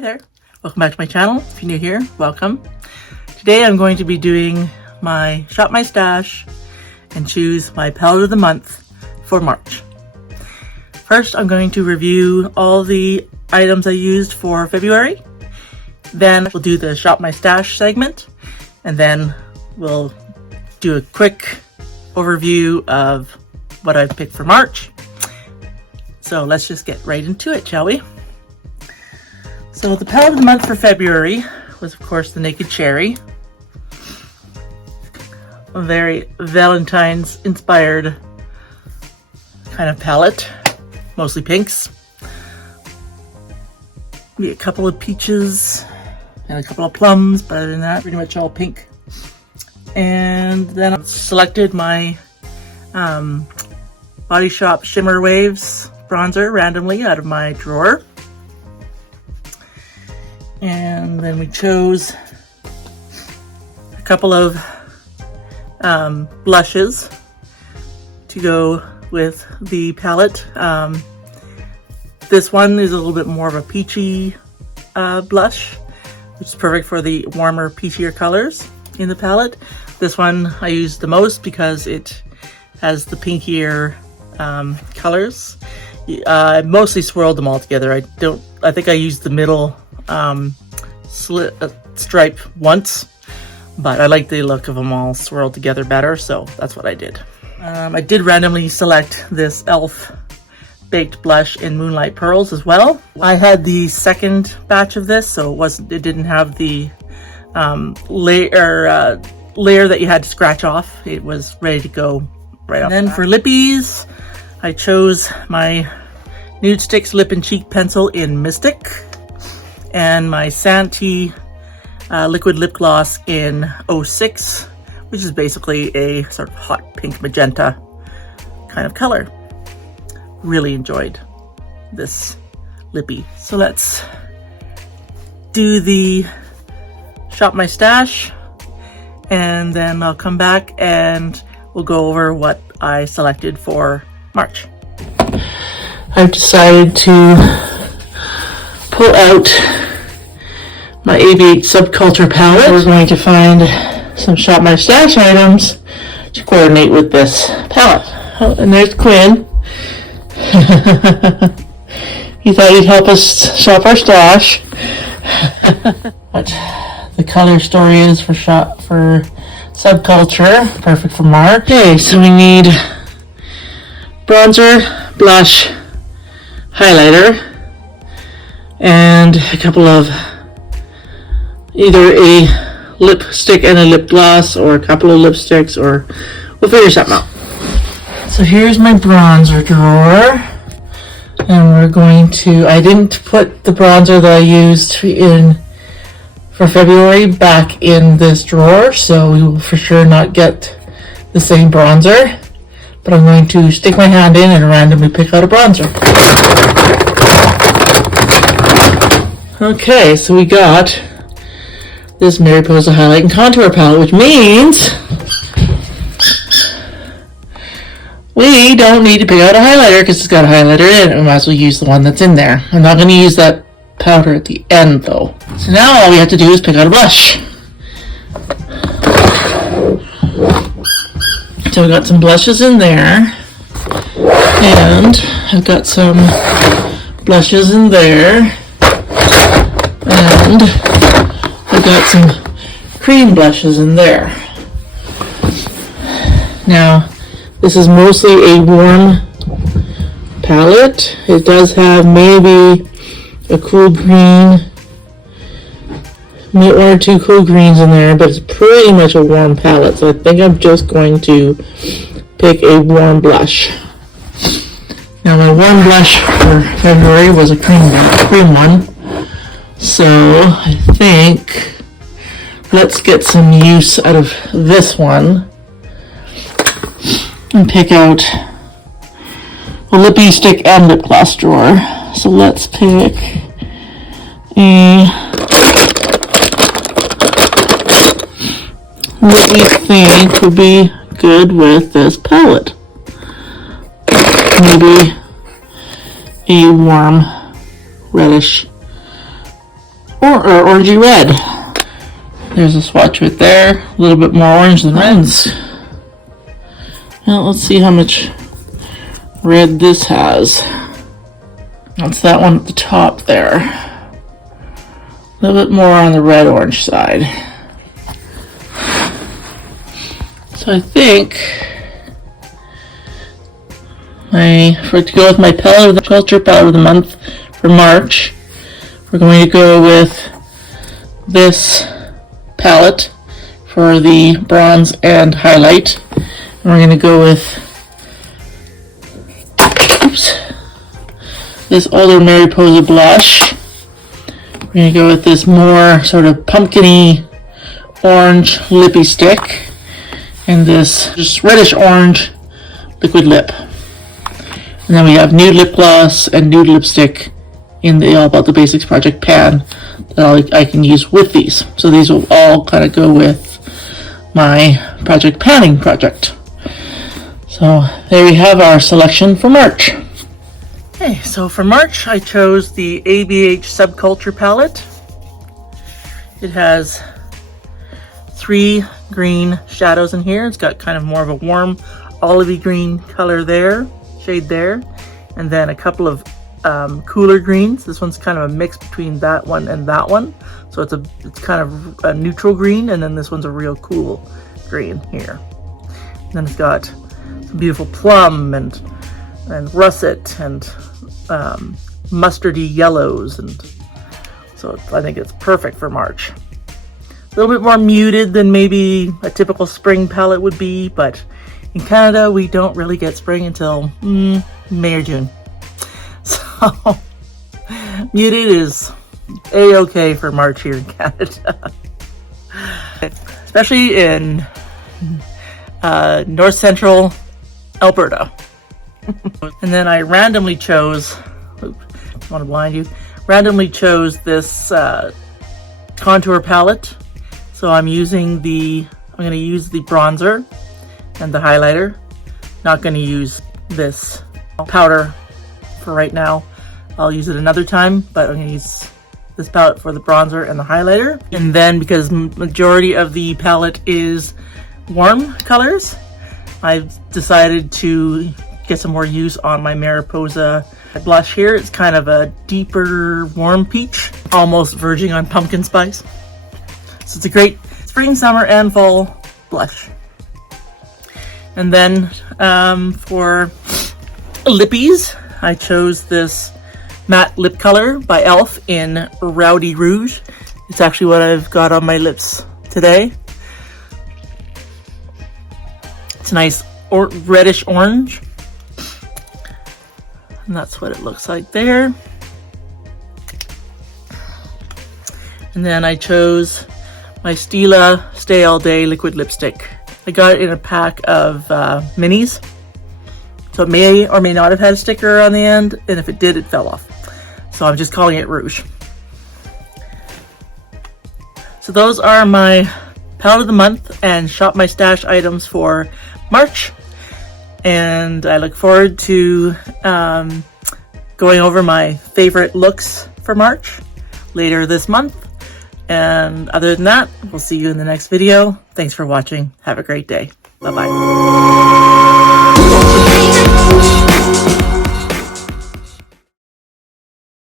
Hey there, welcome back to my channel. If you're new here, welcome. Today I'm going to be doing my Shop My Stash and choose my palette of the month for March. First, I'm going to review all the items I used for February. Then we'll do the Shop My Stash segment, and then we'll do a quick overview of what I've picked for March. So let's just get right into it, shall we? So the palette of the month for February was, of course, the Naked Cherry. A very Valentine's inspired kind of palette, mostly pinks. A couple of peaches and a couple of plums, but other than that, pretty much all pink. And then I selected my Body Shop Shimmer Waves bronzer randomly out of my drawer. And then we chose a couple of blushes to go with the palette. This one is a little bit more of a peachy blush, which is perfect for the warmer, peachier colors in the palette. This one I use the most because it has the pinkier colors. I mostly swirled them all together. I think I used the middle stripe once, but I like the look of them all swirled together better, so that's what I did. I did randomly select this e.l.f. baked blush in Moonlight Pearls as well. I had the second batch of this, so it didn't have the layer that you had to scratch off. It was ready to go right off. And then for lippies, I chose my Nudestix lip and cheek pencil in Mystic and my Santee liquid lip gloss in 06, which is basically a sort of hot pink magenta kind of color. Really enjoyed this lippy. So let's do the Shop My Stash, and then I'll come back and we'll go over what I selected for March. I've decided to pull out my AV8 Subculture palette. We're going to find some Shop My Stash items to coordinate with this palette. Oh, and there's Quinn. He thought he'd help us shop our stash. What the color story is for Subculture, perfect for March. Okay, so we need bronzer, blush, highlighter, and a couple of either a lipstick and a lip gloss, or a couple of lipsticks, or we'll figure something out. So here's my bronzer drawer, and we're going to, I didn't put the bronzer that I used for February back in this drawer, so we will for sure not get the same bronzer, but I'm going to stick my hand in and randomly pick out a bronzer. Okay, so we got this Mariposa highlight and contour palette, which means we don't need to pick out a highlighter because it's got a highlighter in it. We might as well use the one that's in there. I'm not going to use that powder at the end though. So now all we have to do is pick out a blush. So we got some blushes in there, and I've got some blushes in there, and I've got some cream blushes in there. Now, this is mostly a warm palette. It does have maybe a cool green, one or two cool greens in there, but it's pretty much a warm palette. So I think I'm just going to pick a warm blush. Now my warm blush for February was a cream one. So I think let's get some use out of this one and pick out a lippy stick and lip gloss drawer. So let's pick what we think would be good with this palette. Maybe a warm reddish orangey red. There's a swatch right there. A little bit more orange than reds. Well, let's see how much red this has. That's that one at the top there. A little bit more on the red-orange side. So I think to go with my palette of the Subculture palette of the month for March, we're going to go with this palette for the bronze and highlight. And we're going to go with this older Mariposa blush. We're going to go with this more sort of pumpkin-y orange lippy stick. And this just reddish orange liquid lip. And then we have nude lip gloss and nude lipstick in the All About the Basics project pan that I can use with these. So these will all kind of go with my project panning project. So there we have our selection for March. Okay, so for March I chose the ABH Subculture palette. It has 3 green shadows in here. It's got kind of more of a warm olivey green color there, shade there, and then a couple of cooler greens. This one's kind of a mix between that one and that one, so it's kind of a neutral green, and then this one's a real cool green here. And then it's got some beautiful plum and russet and mustardy yellows, and so I think it's perfect for March. A little bit more muted than maybe a typical spring palette would be, but in Canada we don't really get spring until May or June. So muted is a-okay for March here in Canada. Especially in north central Alberta. And then I randomly chose, don't want to blind you, randomly chose this contour palette. So I'm going to use the bronzer and the highlighter. Not going to use this powder for right now. I'll use it another time, but I'm going to use this palette for the bronzer and the highlighter. And then because majority of the palette is warm colors, I've decided to get some more use on my Mariposa blush here. It's kind of a deeper warm peach, almost verging on pumpkin spice. So it's a great spring, summer, and fall blush. And then for lippies, I chose this matte lip color by e.l.f. in Rowdy Rouge. It's actually what I've got on my lips today. It's a nice reddish orange. And that's what it looks like there. And then I chose my Stila Stay All Day liquid lipstick. I got it in a pack of minis. So it may or may not have had a sticker on the end, and if it did, it fell off. So I'm just calling it Rouge. So those are my palette of the month and shop my stash items for March. And I look forward to going over my favorite looks for March later this month. And other than that, we'll see you in the next video. Thanks for watching. Have a great day. Bye-bye.